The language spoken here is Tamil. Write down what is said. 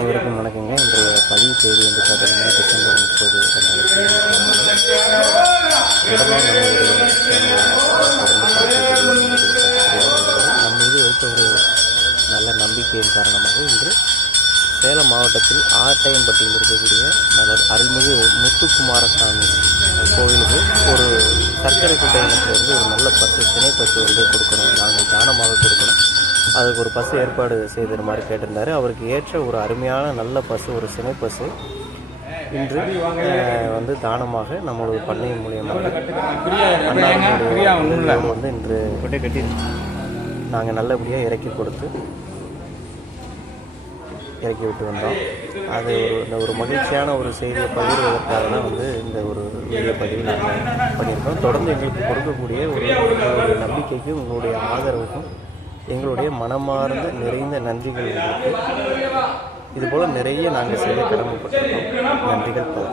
அனைவருக்கும் வணக்கங்க. இன்றைய பதிவு தேதி வந்து பார்த்தீங்கன்னா டிசம்பர் 30, 2024. நம் மீது வைத்த ஒரு நல்ல நம்பிக்கையின் காரணமாக இன்று சேலம் மாவட்டத்தில் ஆட்டையம்பட்டியில் இருக்கக்கூடிய அருள்மிகு முத்துக்குமாரசாமி கோவிலுக்கு ஒரு சர்க்கரை குட்டையினருக்கு வந்து ஒரு நல்ல பசு, சினை பசு வந்து கொடுக்கணும், நாங்கள் தானமாக கொடுக்கணும், அதுக்கு ஒரு பசு ஏற்பாடு செய்கிற மாதிரி கேட்டிருந்தார். அவருக்கு ஏற்ற ஒரு அருமையான நல்ல பசு, ஒரு சினை பசு இன்று வந்து தானமாக நம்மளோட பண்ணை மூலியமாக வந்து இன்று கட்டி நாங்கள் நல்லபடியாக இறக்கி விட்டு வந்தோம். அது ஒரு மகிழ்ச்சியான ஒரு செய்தியை பகிர்வதற்காக தான் வந்து இந்த ஒரு வீடியோ பதிவு நாங்கள் பண்ணியிருக்கோம். தொடர்ந்து எங்களுக்கு கொடுக்கக்கூடிய ஒரு நம்பிக்கைக்கும் உங்களுடைய ஆதரவுக்கும் எங்களுடைய மனமார்ந்த நிறைந்த நன்றிகள் உங்களுக்கு. இதுபோல் நிறைய நாங்கள் செய்ய கடமைப்பட்டிருக்கோம். நன்றிகள் பல.